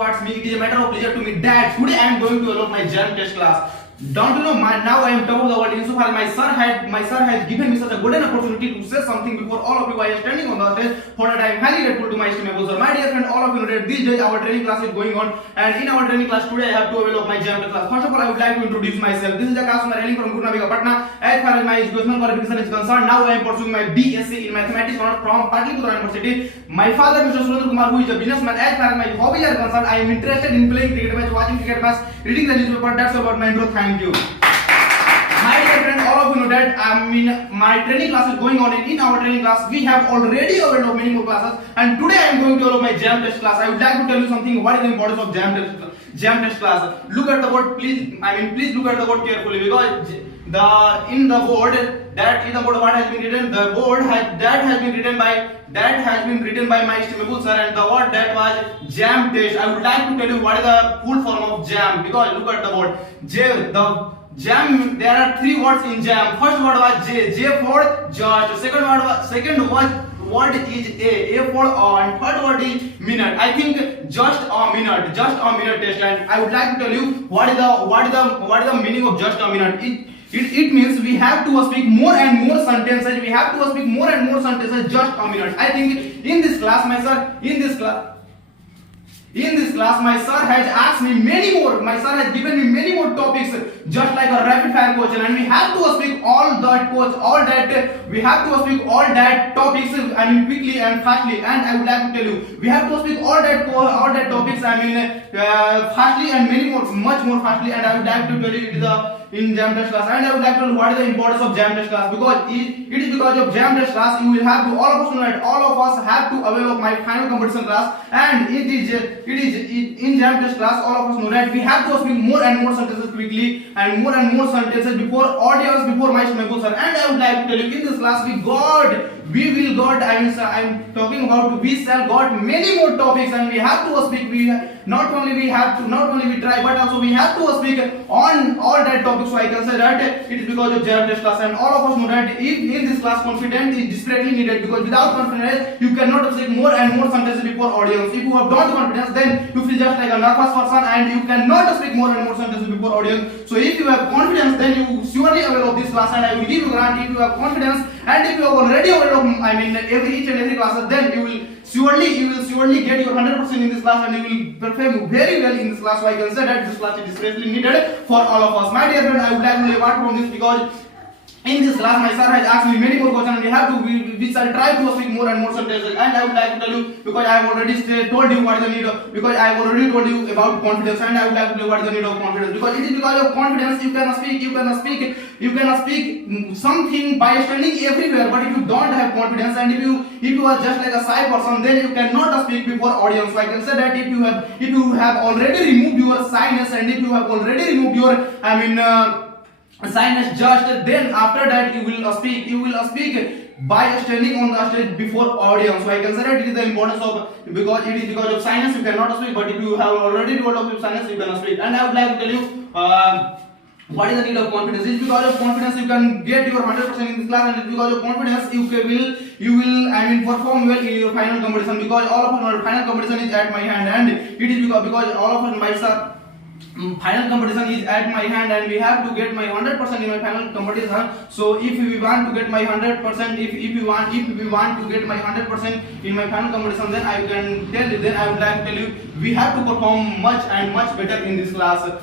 towards me. It is a matter of pleasure to me that today I am going to allot my jam test class. Don't you know, now I am top of the world. Insofar my sir has given me such a golden opportunity to say something before all of you while standing on the stage. For that I am highly grateful to my estimable sir. My dear friend, all of you know that these days our training class is going on, and in our training class today I have to avail of my jam test class. First of all, I would like to introduce myself. This is the class hailing from Guru Nabiga Patna. As far as my educational qualification is concerned, now I am pursuing my BSc in mathematics from Patliputra University. My father, Mr. Surendra Kumar, who is a businessman. As far as my hobbies are concerned, I am interested in playing cricket match, watching cricket match, reading the newspaper. That's about my intro. Thank you. My dear friend, all of you know that my training class is going on. In our training class, we have already availed of many more classes, and today I am going to allow my jam test class. I would like to tell you something. What is the importance of jam test class? Look at the board, please. Please look at the board carefully, because in the board what has been written. The board has been written by my estimable sir, and the word that was jam test. I would like to tell you what is the full form of jam, because look at the board. Jam, there are three words in jam. First word was J for just. Second word is A for and third word is minute. I think just a minute test. And I would like to tell you what is the meaning of just a minute. It means we have to speak more and more sentences. Just a minute. I think in this class, my sir has asked me many more. My sir has given me many more topics, just like a rapid fire question, and we have to speak all that topics. Quickly and fastly. And I would like to tell you, we have to speak all that topics. Fastly and many more, much more fastly. And I would like to tell you it is in jam test class. And I would like to tell you what is the importance of jam test class, because it is because of jam test class you will have to all of us have to avail of my final competition class. And it is in jam test class, all of us know that we have to speak more and more sentences quickly, and more sentences before audience, before my estimable sir. And I would like to tell you, in this class we shall got many more topics, and we have to speak. Not only we try, but also we have to speak on all that topics. So I can say that it is because of jam test class. And all of us know that if in this class confidence is desperately needed, because without confidence you cannot speak more and more sentences before audience. If you have not confidence, then you feel just like a nervous person, and you cannot speak more and more sentences before audience. So if you have confidence, then you surely avail of this class, and I will give you guarantee. If you have confidence, and if you have already availed of each and every class, then you will surely get your 100% in this class, and you will perform very well in this class. So I can say that this class is especially needed for all of us. My dear friend, I would like to apart from this, because in this class my sir has asked me many more questions, and we shall try to speak more and more sentences. And I would like to tell you, because I have already told you what is the need of, because I have already told you about confidence, and I would like to tell you what is the need of confidence, because it is because of confidence you can speak something by standing everywhere. But if you don't have confidence, and if you are just like a shy person, then you cannot speak before audience. So I can say that if you have already removed your shyness, and if you have already removed your shyness, just then after that you will speak by standing on the stage before audience. So I can say that it is the importance of, because it is because of shyness you cannot speak, but if you have already developed your shyness, you can speak. And I would like to tell you what is the need of confidence. It is because of confidence you can get your 100% in this class, and it is because of confidence you will perform well in your final competition, because all of our final competition is at my hand. And it is because all of us, my sir, final competition is at my hand, and we have to get my 100% in my final competition. So if we want to get my 100%, if we want to get my 100% in my final competition, then I would like to tell you, we have to perform much better in this class.